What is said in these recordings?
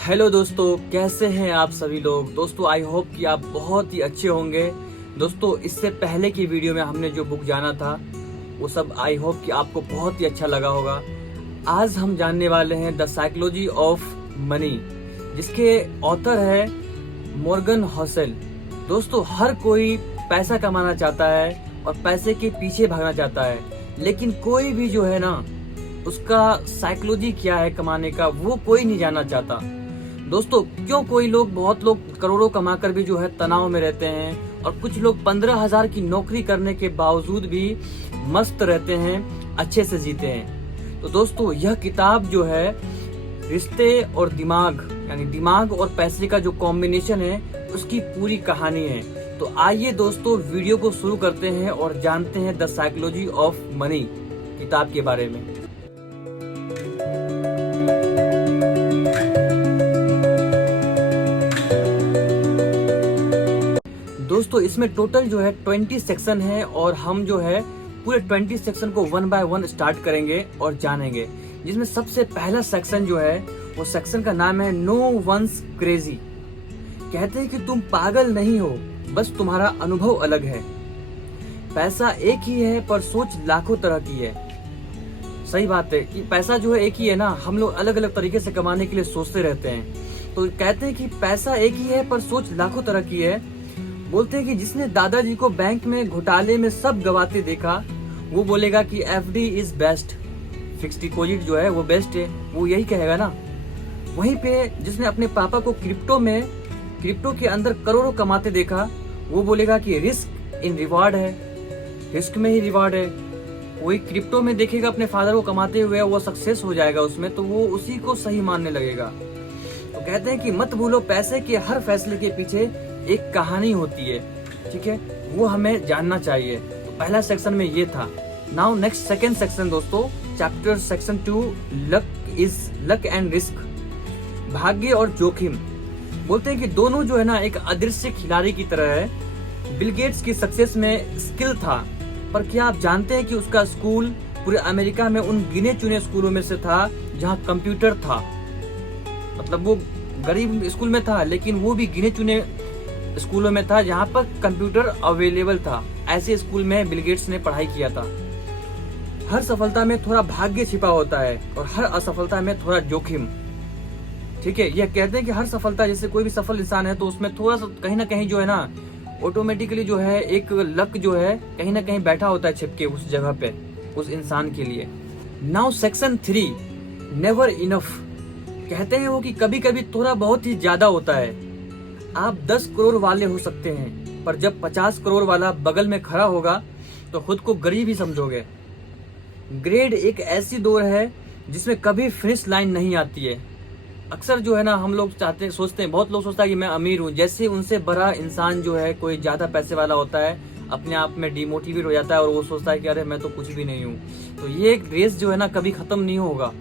Hello दोस्तों, कैसे हैं आप सभी लोग। दोस्तों आई होप कि आप बहुत ही अच्छे होंगे। दोस्तों इससे पहले की वीडियो में हमने जो बुक जाना था वो सब आई होप कि आपको बहुत ही अच्छा लगा होगा। आज हम जानने वाले हैं द साइकोलॉजी ऑफ मनी, जिसके ऑथर है मॉर्गन हॉसेल। दोस्तों हर कोई पैसा कमाना चाहता है और पैसे के पीछे भागना चाहता है, लेकिन कोई भी जो है ना उसका साइकोलॉजी क्या है कमाने का वो कोई नहीं जानना चाहता। दोस्तों क्यों बहुत लोग करोड़ों कमाकर भी जो है तनाव में रहते हैं और कुछ लोग 15,000 की नौकरी करने के बावजूद भी मस्त रहते हैं, अच्छे से जीते हैं। तो दोस्तों यह किताब जो है रिश्ते और दिमाग यानी दिमाग और पैसे का जो कॉम्बिनेशन है उसकी पूरी कहानी है। तो आइए दोस्तों वीडियो को शुरू करते हैं और जानते हैं द साइकोलॉजी ऑफ मनी किताब के बारे में। दोस्तों इसमें टोटल जो है 20 सेक्शन है और हम जो है पूरे 20 सेक्शन को 1 बाय 1 स्टार्ट करेंगे और जानेंगे। जिसमें सबसे पहला सेक्शन जो है वो सेक्शन का नाम है नो वंस क्रेजी। कहते हैं कि तुम पागल नहीं हो, बस तुम्हारा अनुभव अलग है। पैसा एक ही है पर सोच लाखों तरह की है। सही बात है कि पैसा जो है एक ही है ना, हम लोग अलग अलग तरीके से कमाने के लिए सोचते रहते हैं। तो कहते हैं कि पैसा एक ही है पर सोच लाखों तरह की है। बोलते हैं कि जिसने दादाजी को बैंक में घोटाले में सब गवाते देखा वो बोलेगा कि FD is best, fixed deposit जो है वो बेस्ट है, वो यही कहेगा ना। वहीं पे जिसने अपने पापा को क्रिप्टो के अंदर करोड़ों कमाते देखा वो बोलेगा कि रिस्क इन रिवार्ड है, रिस्क में ही रिवार्ड है। वही क्रिप्टो में देखेगा अपने फादर को कमाते हुए, वो सक्सेस हो जाएगा उसमें, तो वो उसी को सही मानने लगेगा। तो कहते हैं कि मत भूलो पैसे के हर फैसले के पीछे एक कहानी होती है, ठीक है, वो हमें जानना चाहिए। तो पहला सेक्शन में ये था। नाउ नेक्स्ट सेकंड सेक्शन दोस्तों, chapter section 2 luck and risk, भाग्य और जोखिम। बोलते हैं कि दोनों जो है ना एक अदृश्य खिलाड़ी की तरह है। बिल गेट्स की सक्सेस में स्किल था, पर क्या आप जानते हैं कि उसका स्कूल पूरे अमेरिका में उन गिने चुने स्कूलों में से था जहां कंप्यूटर था। मतलब वो गरीब स्कूल में था लेकिन वो भी गिने चुने स्कूलों में था जहां पर कंप्यूटर अवेलेबल था। ऐसे स्कूल में बिल गेट्स ने पढ़ाई किया था। हर सफलता में थोड़ा भाग्य छिपा होता है और हर असफलता में थोड़ा जोखिम, ठीक है। यह कहते हैं कि हर सफलता, जैसे कोई भी सफल इंसान है तो उसमें थोड़ा सा कहीं ना कहीं जो है ना ऑटोमेटिकली जो है एक लक जो है कहीं ना कहीं बैठा होता है छिपके उस जगह पे उस इंसान के लिए। Now section 3 never enough. कहते हैं वो कि कभी कभी थोड़ा बहुत ही ज्यादा होता है। आप 10 करोड़ वाले हो सकते हैं, पर जब 50 करोड़ वाला बगल में खड़ा होगा तो खुद को गरीब ही समझोगे। ग्रेड एक ऐसी दौड़ है जिसमें कभी फिनिश लाइन नहीं आती है। अक्सर जो है ना हम लोग सोचते हैं, बहुत लोग सोचता है कि मैं अमीर हूँ। जैसे उनसे बड़ा इंसान जो है कोई ज्यादा पैसे वाला होता है, अपने आप में डिमोटिवेट हो जाता है और वो सोचता है कि अरे मैं तो कुछ भी नहीं हूँ। तो ये एक रेस जो है ना कभी खत्म नहीं होगा,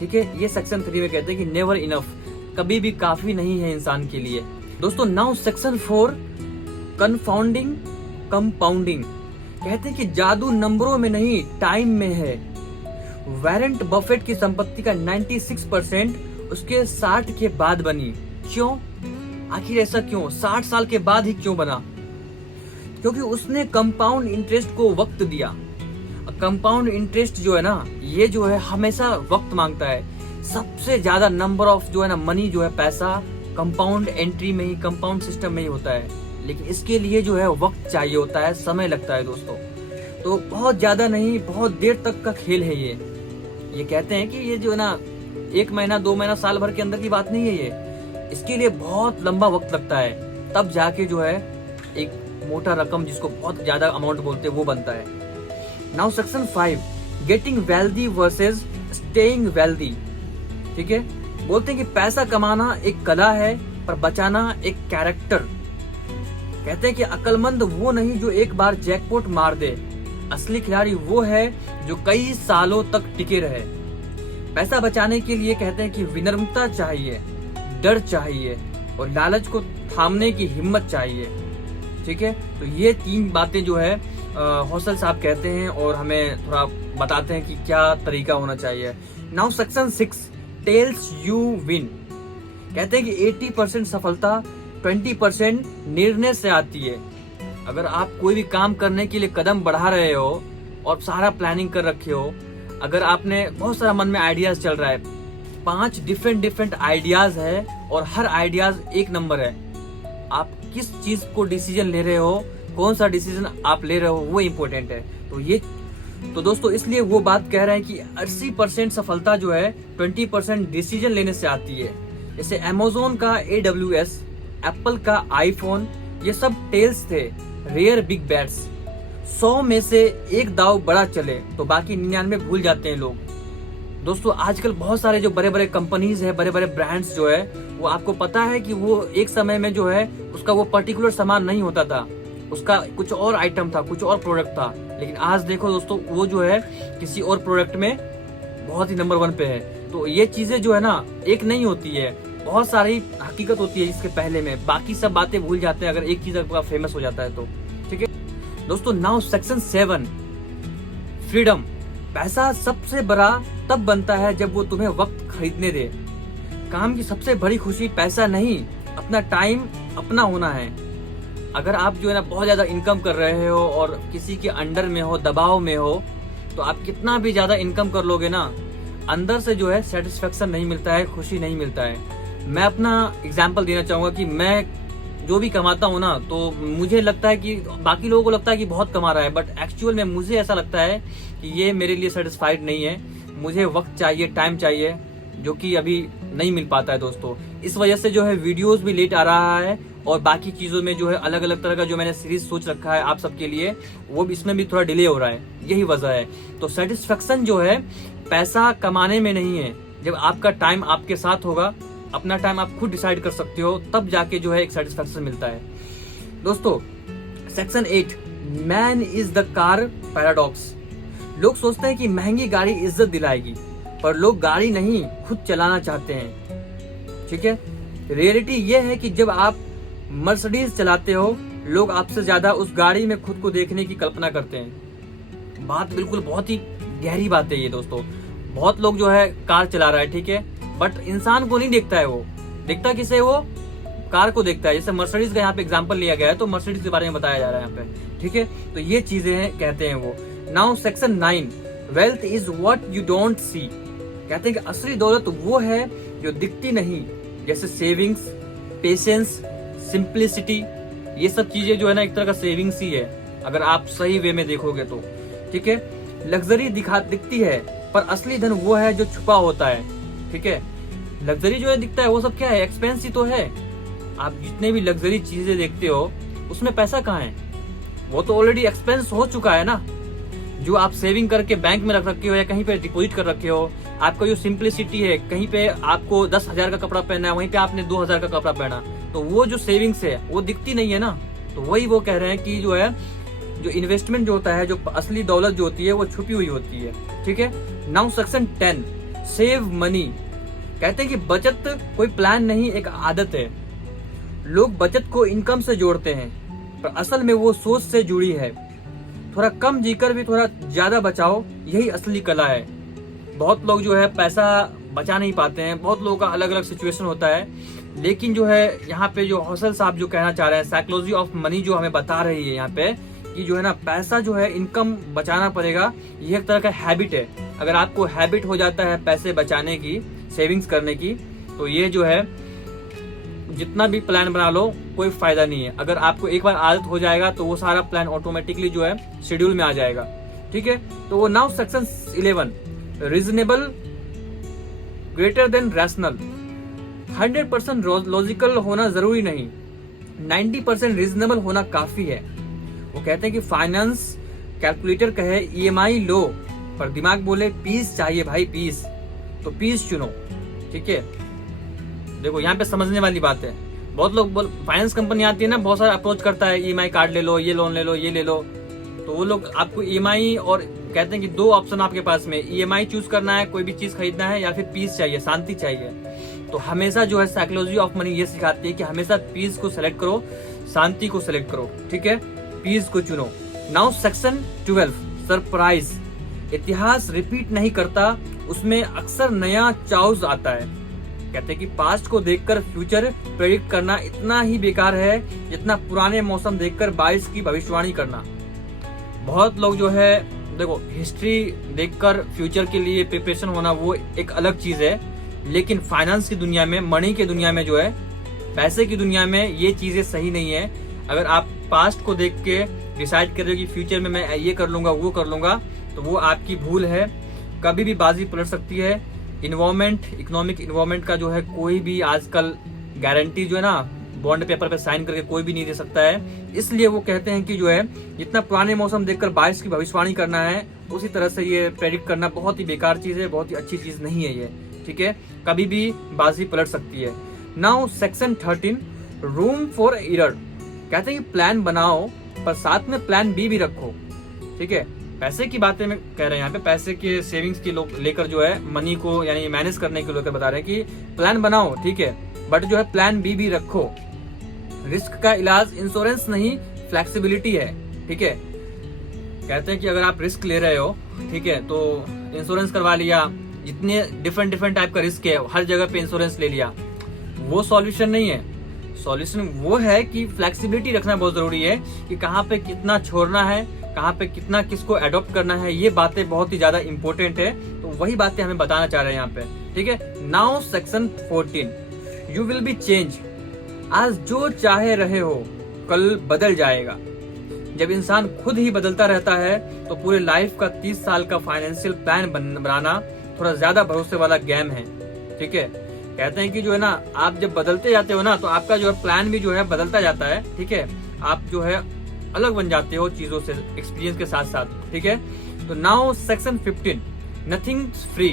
ठीक है। ये सेक्शन 3 में कहते हैं कि नेवर इनफ, कभी भी काफी नहीं है इंसान के लिए। दोस्तों नाउ सेक्शन 4 कन्फाउंडिंग कंपाउंडिंग। कहते हैं कि जादू नंबरों में नहीं टाइम में है। वॉरेन बफेट की संपत्ति का 96% उसके 60 के बाद बनी। क्यों? आखिर ऐसा क्यों? 60 साल के बाद ही क्यों बना? क्योंकि उसने कंपाउंड इंटरेस्ट को वक्त दिया। कंपाउंड इंटरेस्ट जो है ना ये जो है हमेशा वक्त मांगता है। सबसे ज्यादा नंबर ऑफ जो है ना मनी जो है पैसा कंपाउंड एंट्री में ही, कंपाउंड सिस्टम में ही होता है। लेकिन इसके लिए जो है वक्त चाहिए होता है, समय लगता है दोस्तों। तो बहुत ज्यादा नहीं, बहुत देर तक का खेल है ये कहते हैं कि ये जो है ना 1 महीना 2 महीना साल भर के अंदर की बात नहीं है ये। इसके लिए बहुत लंबा वक्त लगता है, तब जाके जो है एक मोटा रकम जिसको बहुत ज्यादा अमाउंट बोलते हैं वो बनता है। Now section 5 getting wealthy versus staying wealthy, ठीक है। बोलते हैं कि पैसा कमाना एक कला है पर बचाना एक कैरेक्टर। कहते हैं कि अक्लमंद वो नहीं जो एक बार जैकपॉट मार दे, असली खिलाड़ी वो है जो कई सालों तक टिके रहे। पैसा बचाने के लिए कहते हैं कि विनम्रता चाहिए, डर चाहिए और लालच को थामने की हिम्मत चाहिए, ठीक है। तो ये 3 बातें जो है हौसल साहब कहते हैं और हमें थोड़ा बताते हैं कि क्या तरीका होना चाहिए। Now section 6 tells you win. कहते हैं कि 80% सफलता 20% निर्णय से आती है। अगर आप कोई भी काम करने के लिए कदम बढ़ा रहे हो और सारा प्लानिंग कर रखे हो, अगर आपने बहुत सारा मन में आइडियाज चल रहा है, 5 डिफरेंट आइडियाज है और हर आइडियाज एक नंबर है, आप किस चीज को डिसीजन ले रहे हो, कौन सा डिसीजन आप ले रहे हो, वो इम्पोर्टेंट है। तो दोस्तों इसलिए वो बात कह रहे हैं कि 80% सफलता जो है 20% डिसीजन लेने से आती है। जैसे अमेज़न का AWS, एप्पल का आईफोन, ये सब टेल्स थे, रेयर बिग बैट्स। 100 में से एक दाव बड़ा चले तो बाकी 99 भूल जाते हैं लोग। दोस्तों आजकल बहुत सारे जो बड़े बड़े कंपनीज है, बड़े बड़े ब्रांड्स जो है, वो आपको पता है कि वो एक समय में जो है उसका वो पर्टिकुलर सामान नहीं होता था, उसका कुछ और आइटम था, कुछ और प्रोडक्ट था। लेकिन आज देखो दोस्तों, वो जो है किसी और प्रोडक्ट में बहुत ही नंबर 1 पे है। तो ये चीजें जो है ना, एक नहीं होती है, बहुत सारी हकीकत होती है जिसके पहले में, बाकी सब बातें भूल जाते हैं अगर एक चीज आपका फेमस हो जाता है तो। ठीक है दोस्तों, नाउ सेक्शन 7, फ्रीडम। पैसा सबसे बड़ा तब बनता है जब वो तुम्हें वक्त खरीदने दे। काम की सबसे बड़ी खुशी पैसा नहीं, अपना टाइम अपना होना है। अगर आप जो है ना बहुत ज्यादा इनकम कर रहे हो और किसी के अंडर में हो, दबाव में हो, तो आप कितना भी ज्यादा इनकम कर लोगे ना, अंदर से जो है सेटिस्फेक्शन नहीं मिलता है, खुशी नहीं मिलता है। मैं अपना एग्जाम्पल देना चाहूंगा कि मैं जो भी कमाता हूँ ना, तो मुझे लगता है कि बाकी लोगों को लगता है कि बहुत कमा रहा है, बट एक्चुअल में मुझे ऐसा लगता है कि ये मेरे लिए सेटिस्फाइड नहीं है। मुझे वक्त चाहिए, टाइम चाहिए, जो कि अभी नहीं मिल पाता है दोस्तों। इस वजह से जो है वीडियोस भी लेट आ रहा है और बाकी चीजों में जो है अलग अलग तरह का जो मैंने सीरीज सोच रखा है आप सबके लिए, वो भी इसमें भी थोड़ा डिले हो रहा है, यही वजह है। तो सेटिस्फेक्शन जो है पैसा कमाने में नहीं है, जब आपका टाइम आपके साथ होगा, अपना टाइम आप खुद डिसाइड कर सकते हो, तब जाके जो है एक सेटिस्फेक्शन मिलता है। दोस्तों section 8, man is the car paradox. लोग सोचते हैं कि महंगी गाड़ी इज्जत दिलाएगी, पर लोग गाड़ी नहीं खुद चलाना चाहते हैं। ठीक है, रियलिटी ये है कि जब आप मर्सिडीज चलाते हो, लोग आपसे ज्यादा उस गाड़ी में खुद को देखने की कल्पना करते हैं। बात बिल्कुल बहुत ही गहरी बात है ये दोस्तों। बहुत लोग जो है कार चला रहा है, ठीक है, बट इंसान को नहीं देखता है, वो देखता किसे, वो कार को देखता है। जैसे मर्सिडीज का यहाँ पे एग्जांपल लिया गया है, तो मर्सिडीज के बारे में बताया जा रहा है यहाँ पे। ठीक है, तो ये चीजें हैं, कहते हैं वो। Now section 9, wealth is what you don't see. कहते हैं कि असली दौलत वो है जो दिखती नहीं, जैसे सेविंग्स, पेशेंस, सिंप्लिसिटी, ये सब चीजें जो है ना एक तरह का सेविंग्स ही है, अगर आप सही वे में देखोगे तो। ठीक है, लग्जरी दिखती है, पर असली धन वो है जो छुपा होता है। ठीक है, लग्जरी जो है दिखता है, वो सब क्या है, एक्सपेंस ही तो है। आप जितने भी लग्जरी चीजें देखते हो, उसमें पैसा कहाँ है, वो तो ऑलरेडी एक्सपेंस हो चुका है ना। जो आप सेविंग करके बैंक में रख रखे हो या कहीं पे डिपॉजिट कर रखे हो, आपका जो सिंप्लिसिटी है, कहीं पे आपको 10,000 का कपड़ा पहना है, वहीं पे आपने 2,000 का कपड़ा पहना, तो वो जो सेविंग्स है वो दिखती नहीं है ना। तो वही वो कह रहे हैं कि जो है, जो इन्वेस्टमेंट जो होता है, जो असली दौलत जो होती है, वो छुपी हुई होती है। ठीक है, नाउ सेक्शन 10, सेव मनी। कहते हैं कि बचत कोई प्लान नहीं, एक आदत है। लोग बचत को इनकम से जोड़ते हैं, पर असल में वो सोच से जुड़ी है। थोड़ा कम जीकर भी थोड़ा ज्यादा बचाओ, यही असली कला है। बहुत लोग जो है पैसा बचा नहीं पाते हैं, बहुत लोगों का अलग अलग सिचुएशन होता है, लेकिन जो है यहाँ पे जो हौसल साहब जो कहना चाह रहे हैं, साइकोलॉजी ऑफ मनी जो हमें बता रही है यहाँ पे, कि जो है ना पैसा जो है इनकम बचाना पड़ेगा, ये एक तरह का हैबिट है। अगर आपको हैबिट हो जाता है पैसे बचाने की, सेविंग्स करने की, तो ये जो है जितना भी प्लान बना लो कोई फायदा नहीं है। अगर आपको एक बार आदत हो जाएगा तो वो सारा प्लान ऑटोमेटिकली जो है शेड्यूल में आ जाएगा। ठीक है, तो वो now section 11, reasonable greater than rational. 100% logical होना जरूरी नहीं, 90% रीजनेबल होना काफी है। वो कहते हैं कि फाइनेंस कैलकुलेटर कहे EMI लो, पर दिमाग बोले पीस चाहिए भाई, पीस, तो पीस चुनो। ठीक है, देखो यहाँ पे समझने वाली बात है। बहुत लोग फाइनेंस कंपनी आती है ना, बहुत सारा अप्रोच करता है, EMI कार्ड ले लो, ये लोन ले लो, ये ले लो, तो वो लोग आपको EMI, और कहते हैं कि 2 ऑप्शन आपके पास में, EMI चूज करना है, कोई भी चीज खरीदना है, या फिर पीस चाहिए, शांति चाहिए। तो हमेशा जो है साइकोलॉजी ऑफ मनी ये सिखाती है कि हमेशा पीस को सिलेक्ट करो, शांति को सिलेक्ट करो। ठीक है, पीस को चुनो। Now section 12, surprise. इतिहास रिपीट नहीं करता, उसमें अक्सर नया चाउस आता है। कहते हैं कि पास्ट को देखकर फ्यूचर प्रेडिक्ट करना इतना ही बेकार है जितना पुराने मौसम देखकर बारिश की भविष्यवाणी करना। बहुत लोग जो है, देखो, हिस्ट्री देखकर फ्यूचर के लिए प्रिपरेशन होना वो एक अलग चीज है, लेकिन फाइनेंस की दुनिया में, मनी की दुनिया में जो है, पैसे की दुनिया में ये चीजें सही नहीं है। अगर आप पास्ट को देख के डिसाइड कर रहे हो कि फ्यूचर में मैं ये कर लूंगा, वो कर लूंगा, तो वो आपकी भूल है। कभी भी बाजी पलट सकती है। इन्वायरमेंट, इकोनॉमिक इन्वायरमेंट का जो है कोई भी आजकल गारंटी जो है ना, बॉन्ड पेपर पे साइन करके कोई भी नहीं दे सकता है। इसलिए वो कहते हैं कि जो है, जितना पुराने मौसम देखकर बारिश की भविष्यवाणी करना है, उसी तरह से ये प्रेडिक्ट करना बहुत ही बेकार चीज है, बहुत ही अच्छी चीज नहीं है ये। ठीक है, कभी भी बाजी पलट सकती है। Now section 13, room for error. कहते हैं कि प्लान बनाओ पर साथ में प्लान बी भी रखो। ठीक है, पैसे की बातें में कह रहे हैं यहाँ पे, पैसे के सेविंग्स की लोग लेकर जो है, मनी को यानी मैनेज करने के लेकर बता रहे हैं कि प्लान बनाओ, ठीक है, बट जो है प्लान बी भी रखो। रिस्क का इलाज इंश्योरेंस नहीं, फ्लेक्सिबिलिटी है। ठीक है, कहते हैं कि अगर आप रिस्क ले रहे हो, ठीक है, तो इंश्योरेंस करवा लिया, जितने डिफरेंट टाइप का रिस्क है हर जगह पे इंश्योरेंस ले लिया, वो सॉल्यूशन नहीं है। सॉल्यूशन वो है कि फ्लेक्सिबिलिटी रखना बहुत जरूरी है, कि कहाँ पे कितना छोड़ना है, कहाँ पे कितना किसको अडॉप्ट करना है, ये बातें बहुत ही ज्यादा इंपॉर्टेंट है। तो वही बातें हमें बताना चाह रहे हैं यहाँ पे। ठीक है, now section 14, you will be change. आज जो चाहे रहे हो, कल बदल जाएगा। जब इंसान खुद ही बदलता रहता है तो पूरे लाइफ का 30 साल का फाइनेंशियल प्लान बनाना थोड़ा ज्यादा भरोसे वाला गेम है। ठीक है, कहते हैं कि जो है ना, आप जब बदलते जाते हो ना, तो आपका जो है प्लान भी जो है बदलता जाता है। ठीक है, आप जो है अलग बन जाते हो चीजों से, एक्सपीरियंस के साथ साथ। ठीक है, तो नाउ सेक्शन 15, नथिंग फ्री।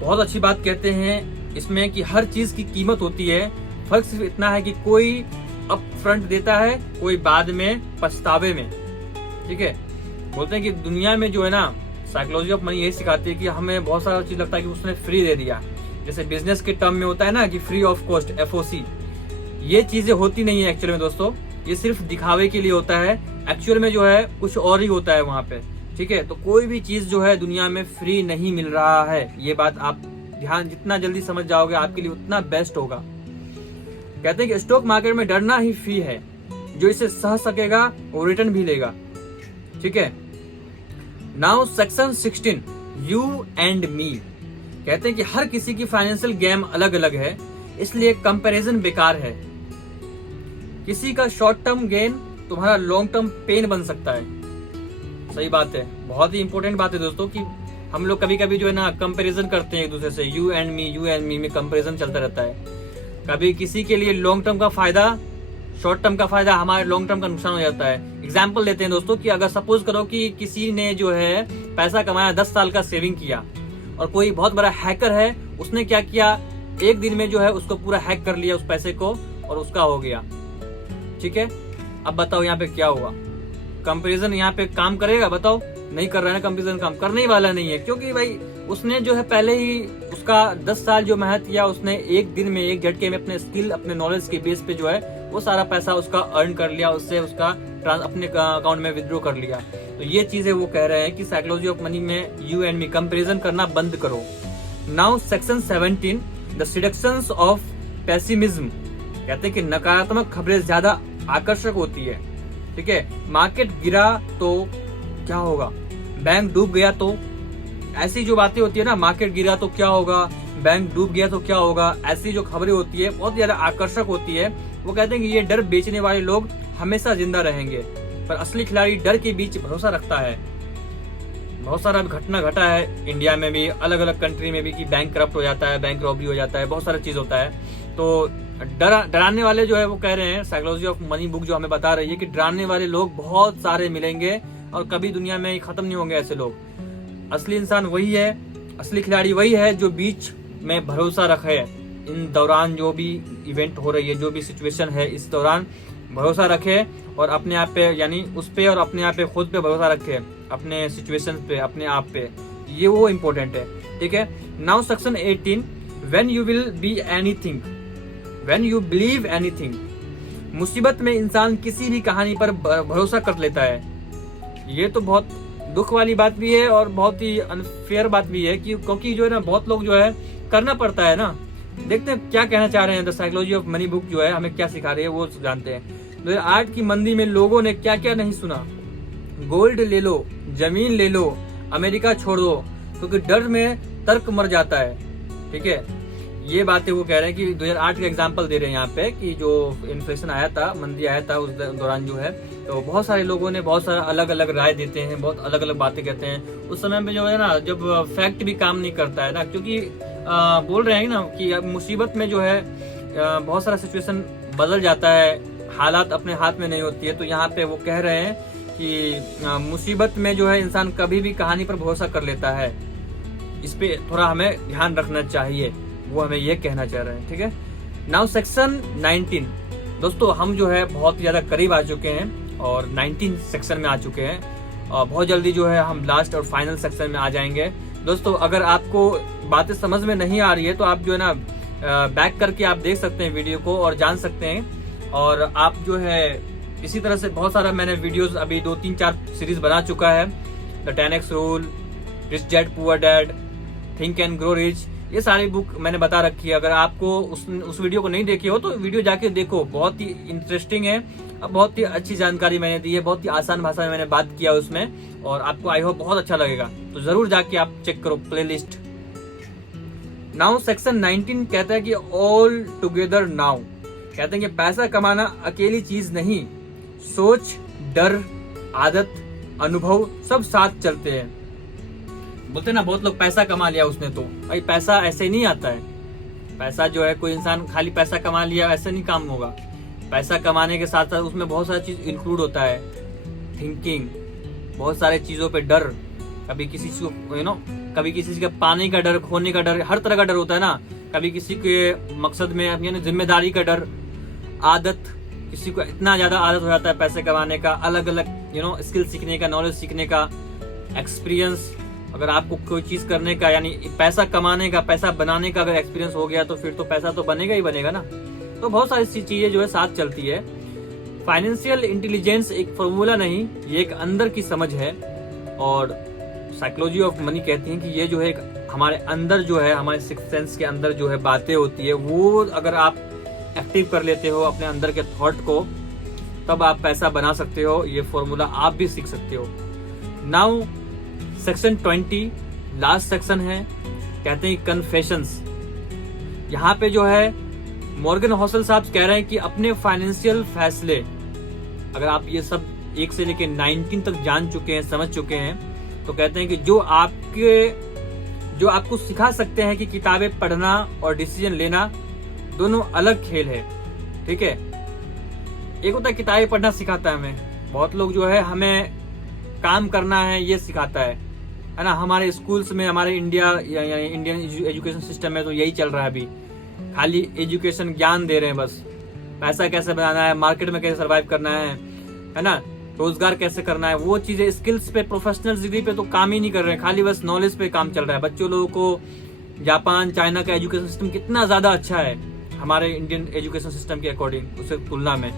बहुत अच्छी बात कहते हैं इसमें कि हर चीज की कीमत होती है, फर्क सिर्फ इतना है कि कोई अप फ्रंट देता है, कोई बाद में पछतावे में। ठीक है, बोलते हैं कि दुनिया में जो है ना, साइकोलॉजी ऑफ मनी यही सिखाती है कि हमें बहुत सारा चीज लगता है कि उसने फ्री दे दिया। जैसे बिजनेस के टर्म में होता है ना कि फ्री ऑफ कॉस्ट, FOC। ये चीजें होती नहीं है एक्चुअल में दोस्तों, ये सिर्फ दिखावे के लिए होता है। एक्चुअल में जो है कुछ और ही होता है वहां पे। ठीक है, तो कोई भी चीज जो है दुनिया में फ्री नहीं मिल रहा है। ये बात आप ध्यान, जितना जल्दी समझ जाओगे आपके लिए उतना बेस्ट होगा। कहते हैं कि स्टॉक मार्केट में डरना ही फी है, जो इसे सह सकेगा वो रिटर्न भी लेगा। ठीक है, नाउ सेक्शन 16, यू एंड मी। कहते हैं कि हर किसी की फाइनेंशियल गेम अलग अलग है, इसलिए कंपैरिजन बेकार है। किसी का शॉर्ट टर्म गेन तुम्हारा लॉन्ग टर्म पेन बन सकता है। सही बात है, बहुत ही इंपॉर्टेंट बात है दोस्तों, कि हम लोग कभी कभी जो है ना कंपैरिजन करते हैं एक दूसरे से। यू एंड मी में कंपैरिजन चलता रहता है। कभी किसी के लिए लॉन्ग टर्म का फायदा, शॉर्ट टर्म का फायदा हमारे लॉन्ग टर्म का नुकसान हो जाता है। एग्जाम्पल देते हैं दोस्तों, कि अगर सपोज करो कि किसी ने जो है पैसा कमाया, 10 साल का सेविंग किया, और कोई बहुत बड़ा हैकर है, उसने क्या किया, एक दिन में जो है उसको पूरा हैक कर लिया उस पैसे को, और उसका हो गया। ठीक है, अब बताओ यहाँ पे क्या हुआ? कंपैरिजन यहाँ पे काम करेगा? बताओ, नहीं कर रहा है ना कंपैरिजन, काम करने ही वाला नहीं है। क्योंकि भाई उसने जो है पहले ही उसका 10 साल जो मेहनत किया, उसने एक दिन में, एक झटके में अपने स्किल, अपने नॉलेज के बेस पे जो है वो सारा पैसा उसका अर्न कर लिया, उससे उसका अपने अकाउंट में विड्रॉ कर लिया। तो ये चीजें वो कह रहे हैं कि साइकोलॉजी ऑफ मनी में यू एंड मी कंपैरिजन करना बंद करो। Now section 17, the seductions of pessimism. कहते हैं कि नकारात्मक खबरें ज्यादा आकर्षक होती है। ठीक है, मार्केट गिरा तो क्या होगा, बैंक डूब गया तो, ऐसी जो बातें होती है ना, मार्केट गिरा तो क्या होगा, बैंक डूब गया तो क्या होगा, ऐसी जो खबरें होती है बहुत ज्यादा आकर्षक होती है। वो कहते हैं कि ये डर बेचने वाले लोग हमेशा जिंदा रहेंगे, पर असली खिलाड़ी डर के बीच भरोसा रखता है। बहुत सारा घटना घटा है इंडिया में भी, अलग अलग कंट्री में भी, कि बैंक करप्ट हो जाता है, बैंक रॉबरी हो जाता है, बहुत सारा चीज होता है। तो डराने वाले जो है वो कह रहे हैं, साइकोलॉजी ऑफ मनी बुक जो हमें बता रही है कि डराने वाले लोग बहुत सारे मिलेंगे और कभी दुनिया में खत्म नहीं होंगे ऐसे लोग। असली इंसान वही है, असली खिलाड़ी वही है जो बीच में भरोसा रखे। इन दौरान जो भी इवेंट हो रही है, जो भी सिचुएशन है, इस दौरान भरोसा रखे और अपने आप पे, यानी उस पे और अपने आप पे, खुद पे भरोसा रखे, अपने सिचुएशन पे, अपने आप पे। ये वो इम्पोर्टेंट है। ठीक है, now section 18, when you will be anything, when you believe anything. मुसीबत में इंसान किसी भी कहानी पर भरोसा कर लेता है। ये तो बहुत दुख वाली बात भी है और बहुत ही अनफेयर बात भी है, कि क्योंकि जो है ना, बहुत लोग जो है करना पड़ता है ना, देखते हैं क्या कहना चाह रहे हैं। The psychology of money book जो है हमें क्या सिखा रही है वो जानते हैं। 2008 की मंदी में लोगों ने क्या क्या नहीं सुना। गोल्ड ले लो, जमीन ले लो, अमेरिका छोड़ दो, क्योंकि डर में तर्क मर जाता है। ठीक है, ये बातें वो कह रहे हैं कि 2008 का एग्जांपल दे रहे हैं यहाँ पे कि जो इन्फ्लेशन आया था, मंदी आया था, उस दौरान जो है तो बहुत सारे लोगों ने बहुत सारा अलग अलग राय देते हैं, बहुत अलग अलग बातें कहते हैं। उस समय में जो है ना, जब फैक्ट भी काम नहीं करता है ना, क्योंकि बोल रहे हैं ना कि मुसीबत में जो है बहुत सारा सिचुएशन बदल जाता है, हालात अपने हाथ में नहीं होती है। तो यहाँ पे वो कह रहे हैं कि मुसीबत में जो है इंसान कभी भी कहानी पर भरोसा कर लेता है। इस पे थोड़ा हमें ध्यान रखना चाहिए, वो हमें ये कहना चाह रहे हैं। ठीक है, नाउ सेक्शन 19। दोस्तों हम जो है बहुत ही ज्यादा करीब आ चुके हैं और 19 सेक्शन में आ चुके हैं और बहुत जल्दी जो है हम लास्ट और फाइनल सेक्शन में आ जाएंगे। दोस्तों अगर आपको बातें समझ में नहीं आ रही है तो आप जो है ना बैक करके आप देख सकते हैं वीडियो को और जान सकते हैं। और आप जो है इसी तरह से बहुत सारा मैंने वीडियोस अभी 2-3-4 सीरीज बना चुका है। The 10x rule, rich dad poor dad, think and grow rich, ये सारी बुक मैंने बता रखी है। अगर आपको उस वीडियो को नहीं देखी हो तो वीडियो जाके देखो, बहुत ही इंटरेस्टिंग है, बहुत ही अच्छी जानकारी मैंने दी है, बहुत ही आसान भाषा में मैंने बात किया उसमें और आपको आई होप बहुत अच्छा लगेगा। तो जरूर जाके आप चेक करो प्लेलिस्ट। नाउ सेक्शन 19 कहता है कि ऑल टुगेदर नाउ, कहते हैं कि पैसा कमाना अकेली चीज नहीं, सोच, डर, आदत, अनुभव सब साथ चलते हैं। बोलते ना बहुत लोग पैसा कमा लिया उसने, तो भाई पैसा ऐसे नहीं आता है। पैसा जो है कोई इंसान खाली पैसा कमा लिया ऐसे नहीं काम होगा। पैसा कमाने के साथ साथ उसमें बहुत सारी चीज इंक्लूड होता है, थिंकिंग, बहुत सारे चीजों पे डर, कभी किसी चीज को कभी किसी चीज का पाने का डर, खोने का डर, हर तरह का डर होता है ना। कभी किसी के मकसद में यानी जिम्मेदारी का डर, आदत, किसी को इतना ज्यादा आदत हो जाता है पैसे कमाने का, अलग अलग स्किल सीखने का, नॉलेज सीखने का, एक्सपीरियंस। अगर आपको कोई चीज करने का यानी पैसा कमाने का, पैसा बनाने का अगर एक्सपीरियंस हो गया तो फिर तो पैसा तो बनेगा ही बनेगा ना। तो बहुत सारी चीजें जो है साथ चलती है। फाइनेंशियल इंटेलिजेंस एक फॉर्मूला नहीं, ये एक अंदर की समझ है। और साइकोलॉजी ऑफ मनी कहती है कि ये जो है हमारे अंदर जो है, हमारे सिक्स्थ सेंस के अंदर जो है बातें होती है, वो अगर आप एक्टिव कर लेते हो अपने अंदर के थॉट को, तब आप पैसा बना सकते हो। ये फॉर्मूला आप भी सीख सकते हो। नाउ सेक्शन 20 लास्ट सेक्शन है, कहते हैं कन्फेशंस। यहाँ पे जो है मॉर्गन हॉसल साहब कह रहे हैं कि अपने फाइनेंशियल फैसले, अगर आप ये सब 1 से लेकर 19 तक जान चुके हैं, समझ चुके हैं, तो कहते हैं कि जो आपको सिखा सकते हैं कि किताबें पढ़ना और डिसीजन लेना दोनों अलग खेल है। ठीक है, एक होता है किताबें पढ़ना सिखाता है हमें, बहुत लोग जो है हमें काम करना है ये सिखाता है ना। हमारे स्कूल्स में, हमारे इंडियन एजुकेशन सिस्टम में तो यही चल रहा है अभी, खाली एजुकेशन ज्ञान दे रहे हैं बस। पैसा कैसे बनाना है, मार्केट में कैसे सर्वाइव करना है ना, रोजगार कैसे करना है, वो चीजें स्किल्स पे, प्रोफेशनल डिग्री पे तो काम ही नहीं कर रहे हैं, खाली बस नॉलेज पे काम चल रहा है। बच्चों लोगों को जापान, चाइना का एजुकेशन सिस्टम कितना ज्यादा अच्छा है हमारे इंडियन एजुकेशन सिस्टम के अकॉर्डिंग, उससे तुलना में।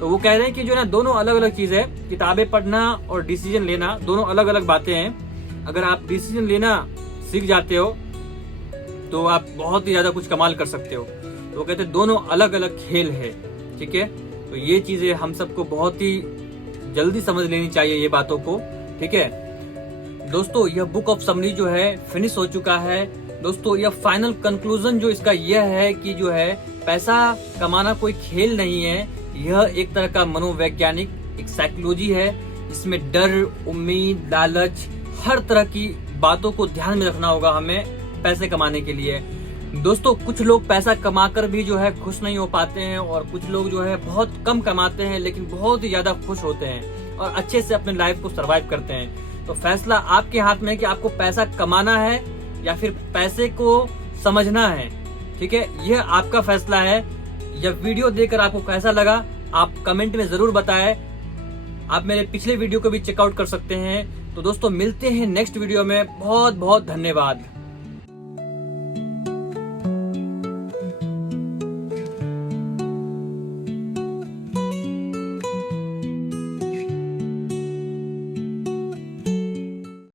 तो वो कह रहे हैं कि जो है ना दोनों अलग अलग चीज है, किताबें पढ़ना और डिसीजन लेना दोनों अलग अलग बातें हैं। अगर आप डिसीजन लेना सीख जाते हो तो आप बहुत ही ज्यादा कुछ कमाल कर सकते हो। तो वो कहते हैं दोनों अलग अलग खेल है। ठीक है, तो ये चीजें हम सबको बहुत ही जल्दी समझ लेनी चाहिए ये बातों को। ठीक है दोस्तों, यह बुक ऑफ समरी जो है फिनिश हो चुका है। दोस्तों यह फाइनल कंक्लूजन जो इसका यह है कि जो है पैसा कमाना कोई खेल नहीं है, यह एक तरह का मनोवैज्ञानिक एक साइकोलॉजी है, जिसमें डर, उम्मीद, लालच, हर तरह की बातों को ध्यान में रखना होगा हमें पैसे कमाने के लिए। दोस्तों कुछ लोग पैसा कमाकर भी जो है खुश नहीं हो पाते हैं और कुछ लोग जो है बहुत कम कमाते हैं लेकिन बहुत ही ज्यादा खुश होते हैं और अच्छे से अपने लाइफ को सर्वाइव करते हैं। तो फैसला आपके हाथ में है कि आपको पैसा कमाना है या फिर पैसे को समझना है। ठीक है, यह आपका फैसला है। यह वीडियो देखकर आपको कैसा लगा आप कमेंट में जरूर बताएं। आप मेरे पिछले वीडियो को भी चेकआउट कर सकते हैं। तो दोस्तों मिलते हैं नेक्स्ट वीडियो में। बहुत बहुत धन्यवाद।